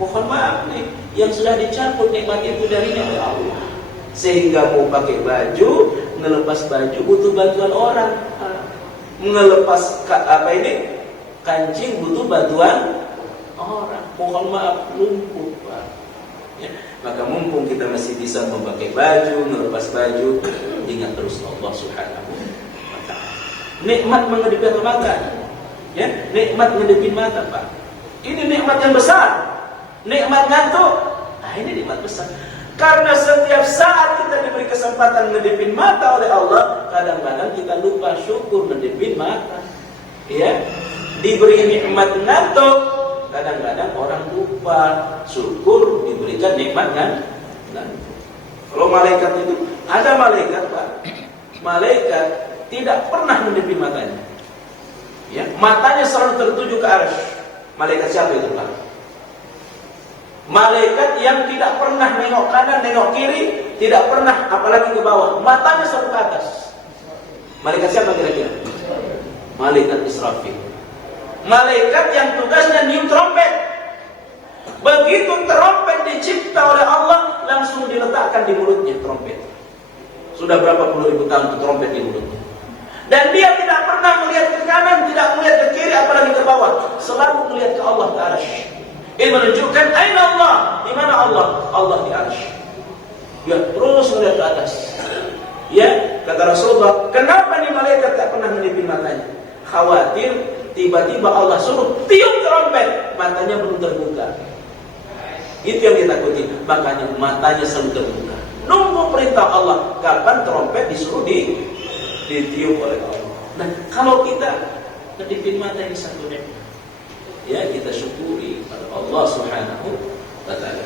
mohon maaf nih, yang sudah dicabut nikmat itu darinya oleh Allah, sehingga mau pakai baju, ngelepas baju butuh bantuan orang, ngelepas kancing butuh bantuan orang. Mohon maaf, lumpuh, Pak. Ya, maka mumpung kita masih bisa memakai baju, ngelepas baju, ingat terus Allah Subhanahu wa ta'ala. Nikmat mengedipkan mata, ya, nikmat ngedipin mata, Pak. Ini nikmat yang besar. Nikmat ngantuk, ini nikmat besar. Karena setiap saat kita diberi kesempatan ngedipin mata oleh Allah, kadang-kadang kita lupa syukur ngedipin mata. Ya, diberi nikmat ngantuk, kadang-kadang orang lupa syukur diberikan nikmat kan? Kalau malaikat itu, ada malaikat, Pak. Malaikat tidak pernah mendipin matanya. Ya, matanya selalu tertuju ke arsy. Malaikat siapa itu, Pak? Malaikat yang tidak pernah nengok kanan, nengok kiri, tidak pernah apalagi ke bawah. Matanya selalu ke atas. Malaikat siapa kira-kira? Malaikat Israfil. Malaikat yang tugasnya niup trompet. Begitu trompet dicipta oleh Allah, langsung diletakkan di mulutnya trompet. Sudah berapa puluh ribu tahun itu trompet di mulutnya. Dan dia tidak pernah melihat ke kanan, tidak melihat ke kiri, apalagi ke bawah. Selalu melihat ke Allah, ke arsy. Ini menunjukkan aina Allah, di mana Allah? Allah di arsy. Dia terus melihat ke atas. Ya, kata Rasulullah, kenapa nih malaikat tak pernah menipin matanya? Khawatir tiba-tiba Allah suruh tiup trompet, matanya belum terbuka. Itu yang ditakuti. Makanya matanya selalu terbuka. Nunggu perintah Allah, kapan trompet disuruh ditiup oleh Allah. Nah, kalau kita ngedipin mata ini satu nikmat, ya kita syukuri pada Allah Subhanahu wa ta'ala.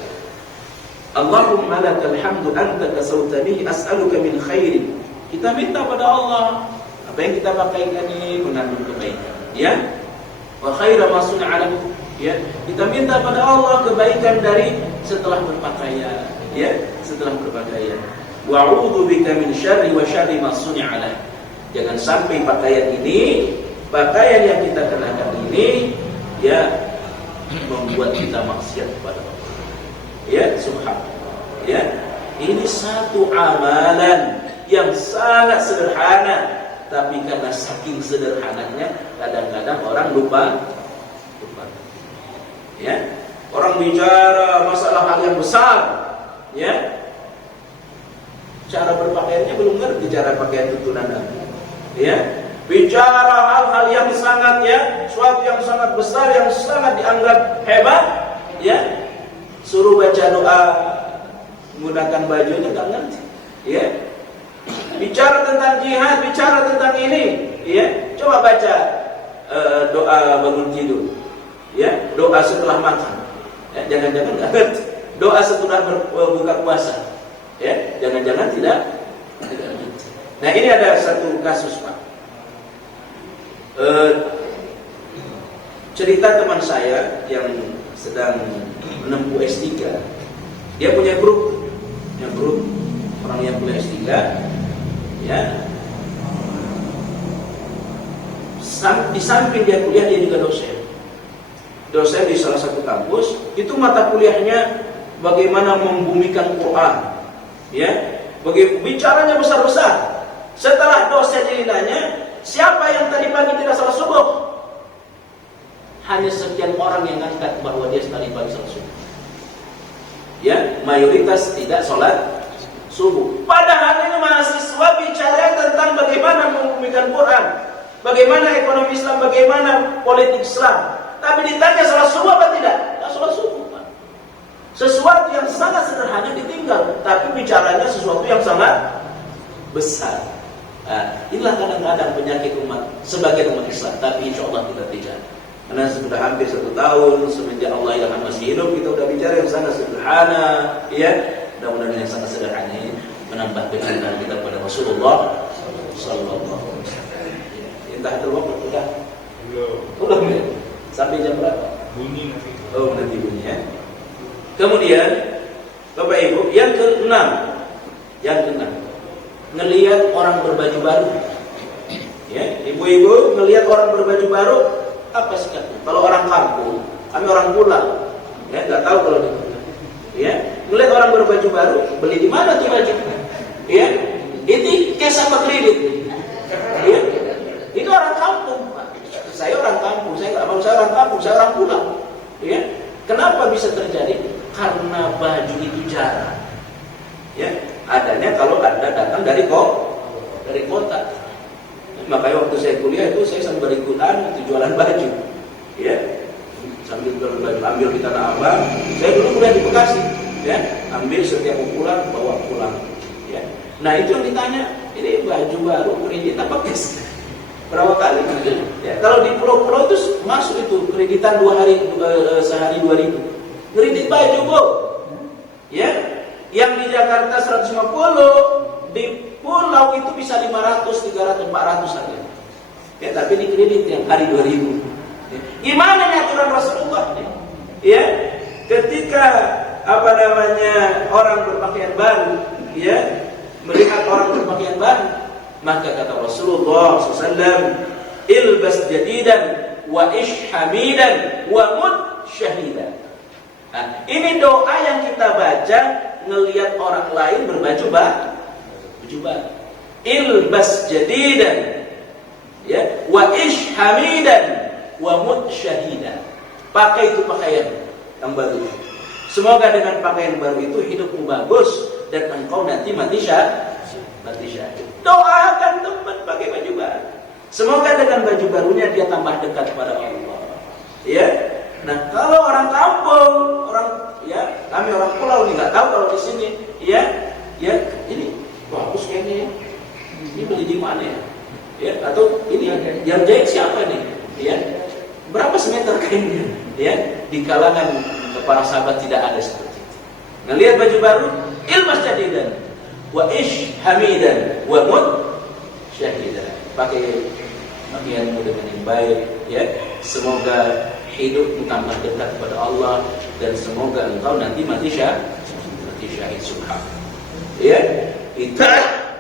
Allahumma lakal hamdu anta kasautani as'aluka min khairin. Kita minta pada Allah, apa yang kita pakaikan ini mengandung kebaikan, ya. Wa khaira ma sun'a lahu, ya. Kita minta pada Allah kebaikan dari setelah berpakaian, ya, setelah berpakaian. Wa a'udzu bika min syarri wa syarri ma sun'a lahu. Jangan sampai pakaian yang kita kenakan ini, ya, membuat kita maksiat kepada Allah. Ya, subhanallah. Ya, ini satu amalan yang sangat sederhana, tapi karena saking sederhananya kadang-kadang orang lupa. Ya, orang bicara masalah hal yang besar, ya, cara berpakaiannya belum ngerti cara pakaian tuntunan Nabi. Ya, bicara hal-hal yang sangat, ya, suatu yang sangat besar, yang sangat dianggap hebat, ya, suruh baca doa menggunakan bajunya nggak ngerti, ya. Bicara tentang jihad, bicara tentang ini, ya, coba baca doa bangun tidur, ya, doa setelah makan, ya, jangan-jangan nggak ngerti. Doa setelah berbuka puasa, ya, jangan-jangan tidak ngerti. Nah, ini ada satu kasus, Pak. Cerita teman saya yang sedang menempuh S3. Dia punya grup orang yang punya S3, ya. Di samping dia kuliah, dia juga dosen di salah satu kampus. Itu mata kuliahnya bagaimana membumikan Quran, ya. Bicaranya besar-besar. Setelah dosen ini nanya, siapa yang tadi pagi tidak salat subuh? Hanya sekian orang yang angkat bahwa dia tadi pagi salat subuh. Ya, mayoritas tidak salat subuh. Padahal ini mahasiswa bicara tentang bagaimana membumikan Quran, bagaimana ekonomi Islam, bagaimana politik Islam. Tapi ditanya salat subuh apa tidak? Tidak salat subuh, Pak. Sesuatu yang sangat sederhana ditinggal, tapi bicaranya sesuatu yang sangat besar. Inilah kadang-kadang penyakit umat sebagian umat Islam, tapi insya Allah kita tidak. Karena sudah hampir 1 tahun semenjak Allah yang masih hidup, kita sudah bicara yang sangat sederhana, ya. Mudah-mudahan yang sangat sederhana ini menambah kecintaan kita pada Rasulullah Sallallahu Alaihi Wasallam. Entah terwaktu sudah. Belum ya? Sampai jam berapa? Bunyi nanti. Oh, nanti bunyi ya. Kemudian Bapak Ibu, yang keenam, ngelihat orang berbaju baru. Ya, ibu-ibu ngelihat orang berbaju baru, apa sikapnya? Kalau orang kampung, kami orang pulang, ya nggak tahu kalau di, ya ngelihat orang berbaju baru, beli di mana tuh baju? Ya, itu cash apa kredit? Ya, itu orang kampung. Saya orang kampung, saya nggak mau, saya orang kampung, saya orang pulang. Ya, kenapa bisa terjadi? Karena baju itu jarang. Ya, adanya kalau Anda datang dari kota. Makanya waktu saya kuliah itu saya sambil berikutan itu jualan baju. Ya, sambil jualan baju, ambil di Tanah Abang. Saya dulu kuliah di Bekasi. Ya, ambil setiap mau pulang, bawa pulang. Ya, nah itu yang ditanya, ini baju baru kredit apa cash? Berapa kali? Ya, kalau di pulau-pulau itu masuk itu kreditan 2 hari sehari 2.000. Kredit baju, Bu. Ya, yang di Jakarta 150, di pulau itu bisa 500, 300, 400 saja. Ya, tapi di kredit yang hari 2.000. Ya. Gimana aturan Rasulullah? Ya, ketika orang berpakaian baru, ya, melihat orang berpakaian baru, maka kata Rasulullah SAW, ilbas jadidan wa ish hamidan wa mut syahidan. Nah, ini doa yang kita baca ngelihat orang lain berbaju baru. Ilbas jadidan, ya, wa ish hamidan wa mut syahidan. Pakai itu pakaian yang baru. Semoga dengan pakaian baru itu hidupmu bagus dan engkau nanti mati syahid. Doakan teman pakai baju baru. Semoga dengan baju barunya dia tambah dekat kepada Allah. Ya. Nah, kalau orang kampung, kami orang pulau nih nggak tahu kalau di sini, ya, ini bagus kayaknya. Ini beli di mana ya? Ya, atau ini yang jahit siapa nih? Ya. Berapa semeter kainnya? Ya, di kalangan para sahabat tidak ada seperti itu. Nah, lihat baju baru, ilmas jadidan wa ish hamidan wa mut syahidan. Pakai pakaianmu dengan yang baik, ya. Semoga hidupmu tambah dekat kepada Allah dan semoga engkau nanti mati syahid subhanallah. Ya, itu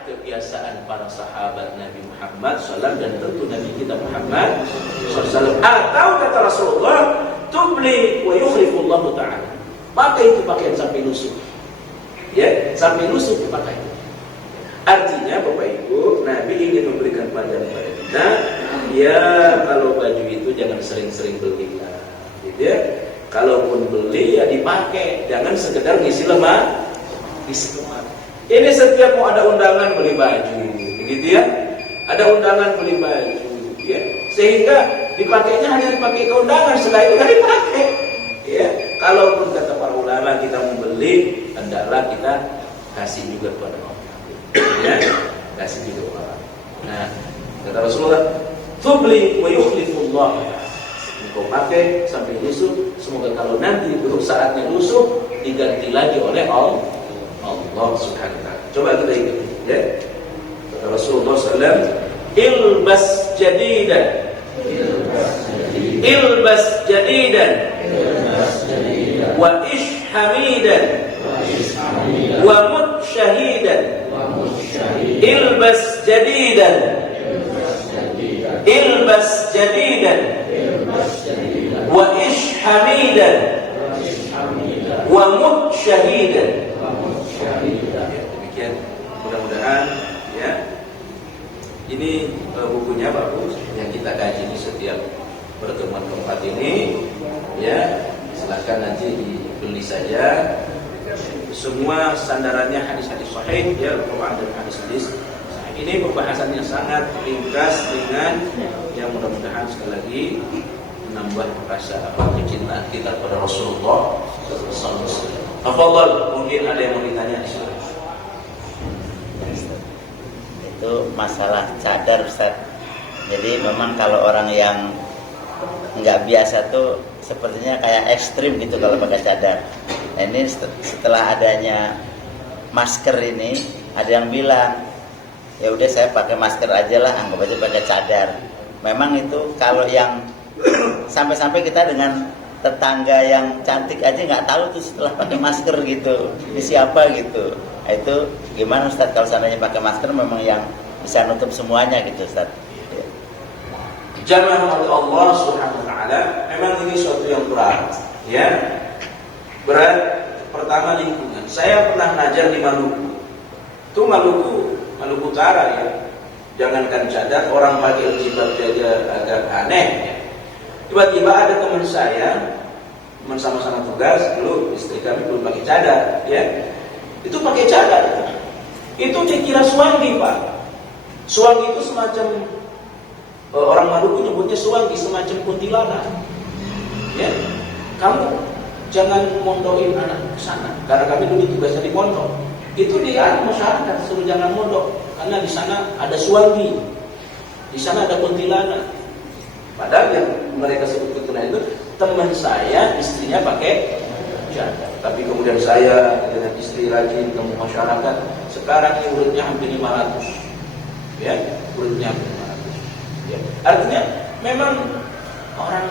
kebiasaan para sahabat Nabi Muhammad SAW dan tentu Nabi kita Muhammad SAW. Atau kata Rasulullah, tubli wa yukhlifullahu ta'ala. Pakai itu pakaian sampai lusuh. Ya, sampai lusuh dipakai. Artinya Bapak Ibu, Nabi ingin memberikan pelajaran kepada kita, ya kalau baju itu jangan sering-sering beli lah, gitu ya. Kalaupun beli ya dipakai, jangan sekedar ngisi lemari. Ini setiap mau ada undangan beli baju, begitu ya. Ada undangan beli baju, ya. Sehingga dipakainya hanya dipakai ke undangan, setelah itu nggak dipakai. Ya, kalaupun kata para ulama kita mau beli, hendaklah kita kasih juga kepada orang. Ya, kasih juga kepada orang. Nah, kata Rasulullah, tubli wa yukhlifullah. Engkau pakai sampai lusuh, semoga kalau nanti belum saatnya lusuh diganti lagi oleh Allah Subhanahu wa ta'ala. Coba kita ingat, ya. Kata Rasulullah SAW, ilbas jadidan, ilbas jadidan, wa ish hamidan, wa mut syahidan. Ilbas jadidan, ilbas jadidan, wa ish hamidan, wa mut syahidan. Demikian, mudah-mudahan ya ini bukunya bagus yang kita kaji di setiap pertemuan keempat ini, ya silakan nanti dibeli saja. Semua sandarannya hadis-hadis sahih, ya Al-Quran dan hadis-hadis. Ini pembahasannya sangat ringkas, ringan, yang mudah-mudahan sekali lagi menambah rasa kecintaan kita kepada Rasulullah SAW. Afdal, mungkin ada yang mau ditanya. itu masalah cadar, Ustaz. Jadi memang kalau orang yang nggak biasa tuh sepertinya kayak ekstrim gitu kalau pakai cadar. Nah, ini setelah adanya masker ini, ada yang bilang, ya udah saya pakai masker aja lah, anggap aja pakai cadar. Memang itu kalau yang sampai-sampai kita dengan tetangga yang cantik aja nggak tahu tuh setelah pakai masker gitu, ini siapa gitu. Nah, itu gimana Ustaz kalau seandainya pakai masker memang yang bisa nutup semuanya gitu Ustaz? Jamaah Allah Subhanahu wa taala, memang ini suatu yang berat, ya. Berat pertama lingkungan. Saya pernah ngajar di Maluku. Itu Maluku Utara ya. Jangankan cadar, orang pakai jilbab saja agak aneh ya. Tiba-tiba ada teman saya, teman sama-sama tugas, dulu istri kami belum pakai cadar, ya. Itu pakai cadar. Itu dikira suwangi, Pak. Suwangi itu semacam orang Maluku nyebutnya suwangi, semacam kuntilanak. Ya. Kamu jangan mondokin anak ke sana, karena kami dulu tugasnya di pondok. Itu dia masyarakat suruh jangan mondok, karena di sana ada suwangi, di sana ada kuntilanak. Padahal yang mereka sebut kuntilanak itu teman saya, istrinya pakai cadar. Tapi kemudian saya dengan istri rajin ke masyarakat. Sekarang ini urutnya hampir 500, ya, urutnya hampir 500. Ya. Artinya memang orang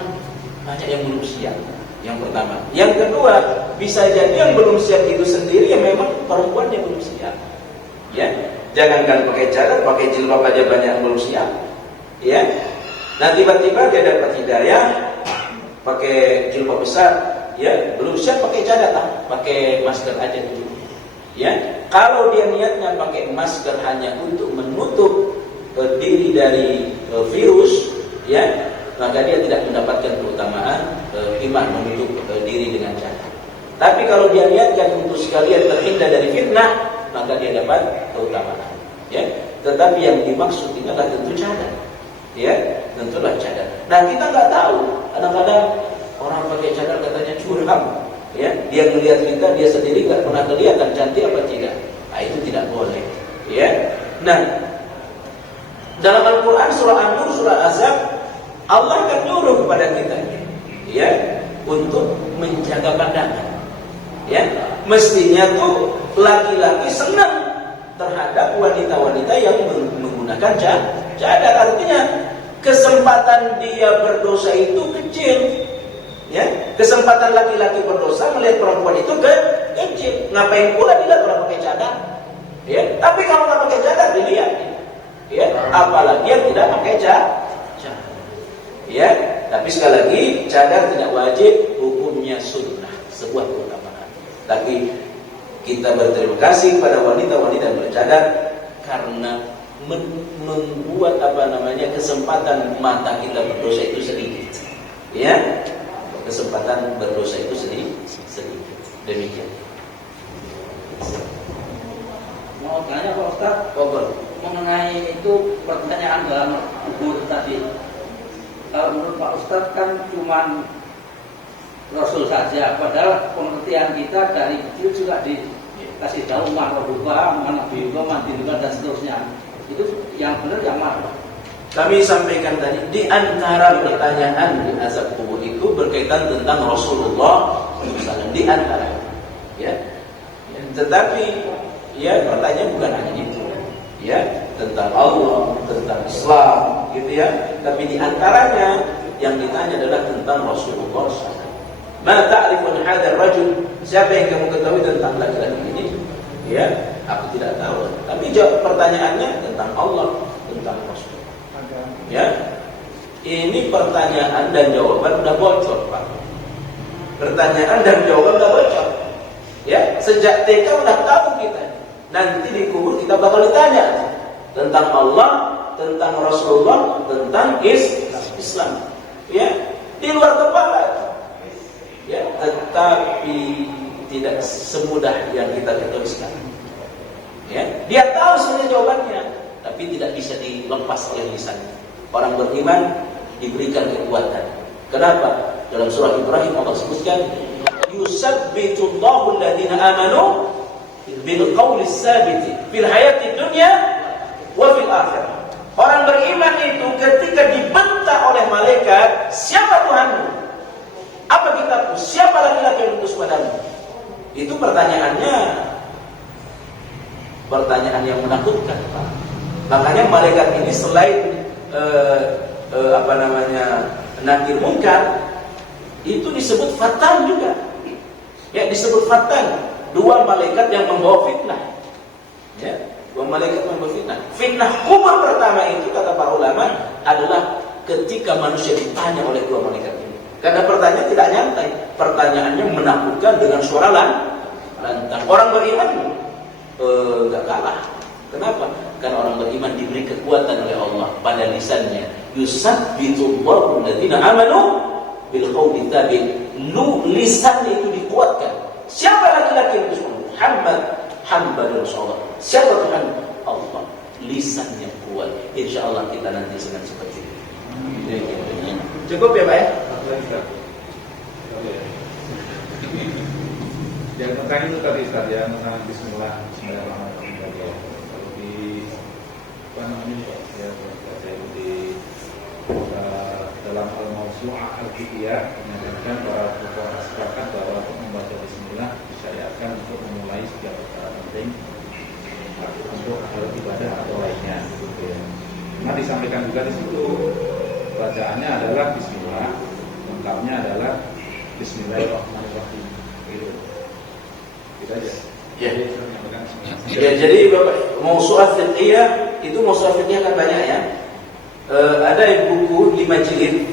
banyak yang belum siap. Yang pertama, yang kedua, bisa jadi yang belum siap itu sendiri ya memang perempuan yang belum siap. Ya, jangankan pakai cadar, pakai jilbab aja banyak yang belum siap. Ya, nah tiba-tiba dia dapat hidayah, pakai jilbab besar, ya belum siap pakai cadar, pakai masker aja dulu. Ya, kalau dia niatnya pakai masker hanya untuk menutup diri dari virus, ya, maka dia tidak mendapatkan keutamaan iman menutup diri dengan cadar. Tapi kalau dia niatkan untuk sekalian terhindar dari fitnah, maka dia dapat keutamaan. Ya, tetapi yang dimaksud ini adalah tentu cadar. Ya, tentulah cadar. Nah, kita nggak tahu. Kadang-kadang orang pakai cadar katanya curang. Ya, dia melihat kita, dia sendiri nggak pernah kelihatan cantik apa tidak. Nah, itu tidak boleh. Ya, nah dalam Al-Quran surah An-Nur, surah Azab, Allah akan nyuruh kepada kita, ya, untuk menjaga pandangan. Ya, mestinya tuh laki-laki senang terhadap wanita-wanita yang menggunakan cadar. Artinya kesempatan dia berdosa itu kecil. Ya, kesempatan laki-laki berdosa melihat perempuan itu kecil. Ngapain pula dilihat orang pakai cadar? Ya, tapi kalau nggak pakai cadar dilihat. Ya, apalagi yang tidak pakai cadar. Ya, tapi sekali lagi cadar tidak wajib, hukumnya sunnah, sebuah keutamaan. Tapi kita berterima kasih kepada wanita-wanita yang bercadar karena membuat kesempatan mata kita berdosa itu sedikit. Ya, kesempatan berdosa itu sedikit. Demikian. Mau tanya Pak Ustaz, mengenai itu pertanyaan dalam kubur tadi. Kalau menurut Pak Ustaz kan cuma Rasul saja, padahal pengertian kita dari kecil juga dikasih tahu makhluk Nabi mandi dan seterusnya. Itu yang benar yang mana? Kami sampaikan tadi di antara pertanyaan di azab kubur itu berkaitan tentang Rasulullah SAW di antara, ya. Tetapi ya pertanyaan bukan hanya itu, ya, tentang Allah, tentang Islam, gitu ya. Tapi di antaranya yang ditanya adalah tentang Rasulullah SAW. Ma ta'rifun hadzal rajul? Siapa yang kamu ketahui tentang laki-laki ini? Ya, aku tidak tahu. Tapi jawab pertanyaannya tentang Allah, tentang Rasul. Ya, ini pertanyaan dan jawaban udah bocor, Pak. Pertanyaan dan jawaban udah bocor. Ya, sejak TK udah tahu kita. Nanti di kubur kita bakal ditanya tentang Allah, tentang Rasulullah, tentang Islam. Ya, di luar kepala. Ya, tetapi tidak semudah yang kita ketahui sekarang. Ya, dia tahu sebenarnya jawabannya, tapi tidak bisa dilepas oleh lisannya. Orang beriman diberikan kekuatan. Kenapa? Dalam surah Ibrahim Allah sebutkan, yusabbitullahu alladziina aamanu bil qawli tsabiti fil hayati dunya wa fil pertanyaannya pertanyaan yang menakutkan, Pak. Makanya malaikat ini selain nakir mungkar, itu disebut fatan juga. Ya, disebut fatan. Dua malaikat yang membawa fitnah. Ya, dua malaikat membawa fitnah. Fitnah kubur pertama itu kata para ulama adalah ketika manusia ditanya oleh dua malaikat ini. Karena pertanyaan tidak nyantai, pertanyaannya menakutkan dengan suara lantang. Orang beriman enggak kalah. Kenapa? Karena orang beriman diberi kekuatan oleh Allah pada lisannya. Yusabbitullahu alladziina amanu bil qawli tsabit. Lisannya itu dikuatkan. Siapa laki-laki itu? Muhammad hamba Rasulullah. Siapa Tuhan? Allah. Lisannya kuat. Insyaallah kita nanti senang seperti itu. Cukup ya, Pak ya? Yang tentang itu tadi Ustaz, ya, tentang Bismillahirrahmanirrahim. Kalau di apa namanya ya, saya di dalam Al-Mawsu'ah Al-Fiqhiyah menyatakan para ulama sepakat bahwa untuk membaca Bismillah disyariatkan untuk memulai setiap perkara penting untuk hal ibadah atau lainnya. Nah, disampaikan juga di situ bacaannya adalah Bismillah, lengkapnya adalah Bismillahirrahmanirrahim. Gitu. Gitu aja. Ya. Ya, jadi Bapak, Mawsu'ah Fiqhiyah itu Mawsu'ah Fiqhiyah kan banyak ya. Ada buku 5 jilid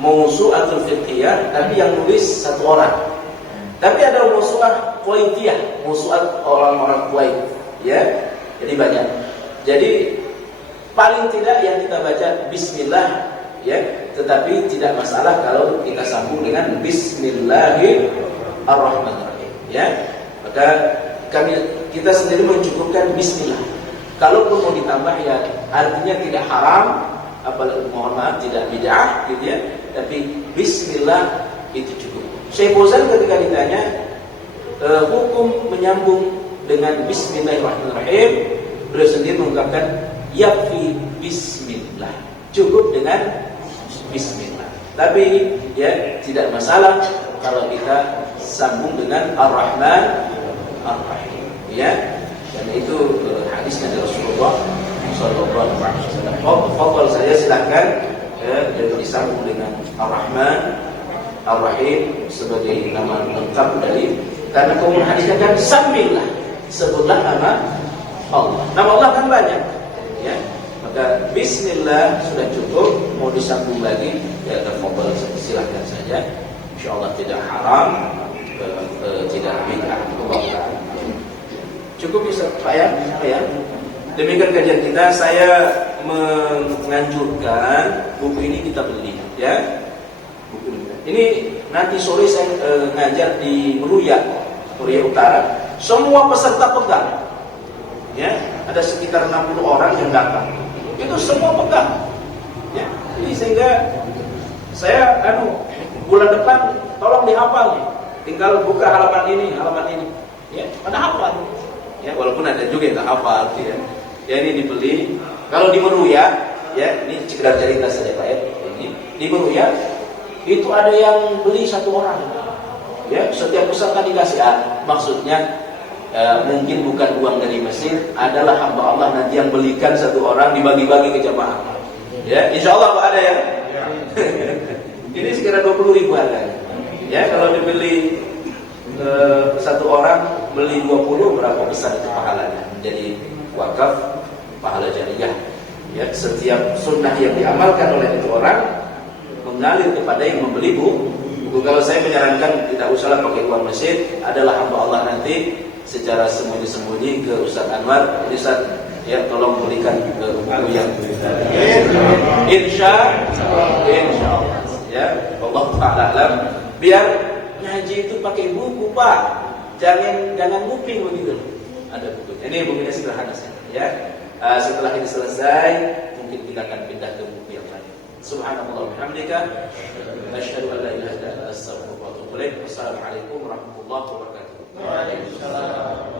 Mawsu'atul Fiqhiyah, tapi yang nulis satu orang. Tapi ada Mawsu'ah Kuwaitiyah, Mawsu'at orang-orang Kuwait, ya. Jadi banyak. Jadi paling tidak yang kita baca Bismillah, ya. Tetapi tidak masalah kalau kita sambung dengan Bismillahirrahmanirrahim, ya. Maka kita sendiri mencukupkan Bismillah. Kalaupun mau ditambah ya artinya tidak haram, apalagi mohon maaf tidak bid'ah gitu ya. Tapi Bismillah itu cukup. Syekh Fauzan ketika ditanya hukum menyambung dengan Bismillahirrahmanirrahim, beliau sendiri mengungkapkan yakfi Bismillah, cukup dengan Bismillah. Tapi ya tidak masalah kalau kita sambung dengan Ar-Rahman Ar-Rahim, ya. Dan itu hadisnya dari Rasulullah sallallahu alaihi wasallam. Fadhal saya silakan dan disambung dengan Ar-Rahman Ar-Rahim sebagai nama lengkap dari, karena kaum hadisnya kan sambillah, sebutlah nama Allah. Nama Allah kan banyak, ya. Maka Bismillah sudah cukup, mau disambung lagi ya tafadhal silakan saja. Insyaallah tidak haram, tidak bid'ah. Cukup bisa Pak ya? Demikian kajian kita. Saya menganjurkan buku ini kita beli, ya. Buku ini nanti sore saya ngajar di Meruya Utara. Semua peserta pegang, ya. Ada sekitar 60 orang yang datang. Itu semua pegang, ya. Jadi sehingga saya bulan depan tolong dihafal, tinggal buka halaman ini, ya, pada hafal. Ya, walaupun ada juga yang tak hafal, ya. Ya ini dibeli. Kalau di Meruya, ya ini sekedar cerita saja Pak ya. Ini di Meruya itu ada yang beli satu orang, ya. Setiap peserta dikasih maksudnya mungkin bukan uang dari masjid, adalah hamba Allah nanti yang belikan satu orang dibagi-bagi ke jamaah. Ya, insya Allah Pak ada ya. Ini sekitar 20.000 harganya. Ya, kalau dibeli satu orang beli 20, berapa besar itu pahalanya? Menjadi wakaf, pahala jariyah. Ya, setiap sunnah yang diamalkan oleh itu orang mengalir kepada yang membeli buku. Kalau saya menyarankan tidak usahlah pakai uang masjid, adalah hamba Allah nanti secara sembunyi-sembunyi ke Ustaz Anwar, Ustaz ya tolong belikan buku yang insya Allah, ya Allah Ta'ala alam. Biar ngaji itu pakai buku Pak, jangan nguping begitu. Ada buku. Ini bukunya sederhana saja, ya. Setelah ini selesai, mungkin kita akan pindah ke buku yang lain. Subhanallah wa bihamdika, asyhadu an la ilaha illa anta, astaghfiruka wa atubu ilaik. Wassalamualaikum warahmatullahi wabarakatuh. Waalaikumsalam.